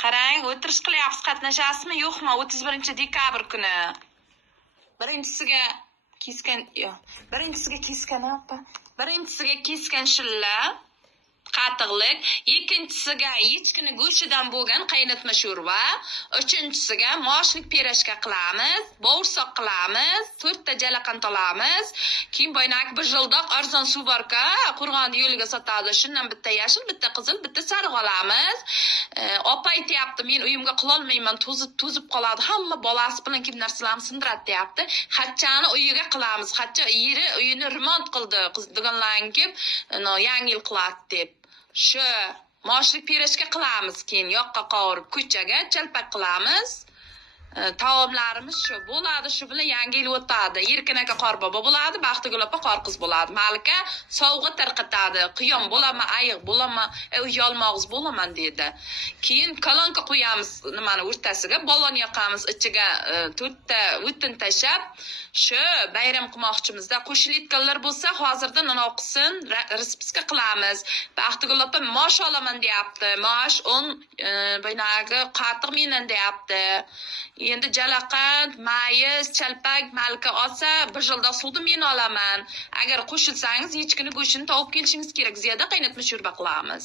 Qarang, o'tirish qilyapsiz, qatnashasizmi, yo'qmi? 31 dekabr kuni. Birinchisiga kesgan shilla, qatiqlik, ikkinchisiga echkini go'shtidan bo'lgan qaynatma sho'rva, uchinchisiga moshlik pirojka qilamiz, bo'rsoq qilamiz, 4 ta jalaqan olamiz. Keyin boynak bir jildoq arzon suv bor-ku, Qo'rg'on yo'liga sotadi. Shundan bitta yashil, bitta qizil, bitta sariq olamiz. Opa aytayapti, men uyimga qilolmayman, to'zib qoladi. Hamma bolasi bilan kim narsalarni sindiradi deyapti. Xatchani uyiga qilamiz. Xatcha yeri uyini remont qildi, deganlarga yangi yil qiladi deb. Shu moshlik pirojka qilamiz, keyin yoqqa qovurib ko'chaga chalpak qilamiz. Taomlarimiz shu bo'ladi, shu bilan yangi yil o'tadi. Erkin aka qorbobo bo'ladi, Baxtigul opa qorqiz bo'ladi. Malika sovg'a tarqatadi. Qiyom bo'laman, ayiq bo'laman, yolmog'iz bo'laman dedi. Keyin kolonka qo'yamiz nimani o'rtasiga, balon yoqamiz, ichiga 4 ta o'tin tashab, shu bayram qilmoqchimizda. Qo'shilitganlar bo'lsa, hozirdan qilsin, rispiska qilamiz. Baxtigul opa mosh olaman deyapti. Mosh 10 baynagi qatiq menan deyapti. Endi jalaqan, mayiz, chalpak Malika olsa, bir jildoq suvni men olaman. Agar qo'shilsangiz, echkini go'shtini topib kelishingiz kerak. Ziyoda qaynatma sho'rva qilamiz.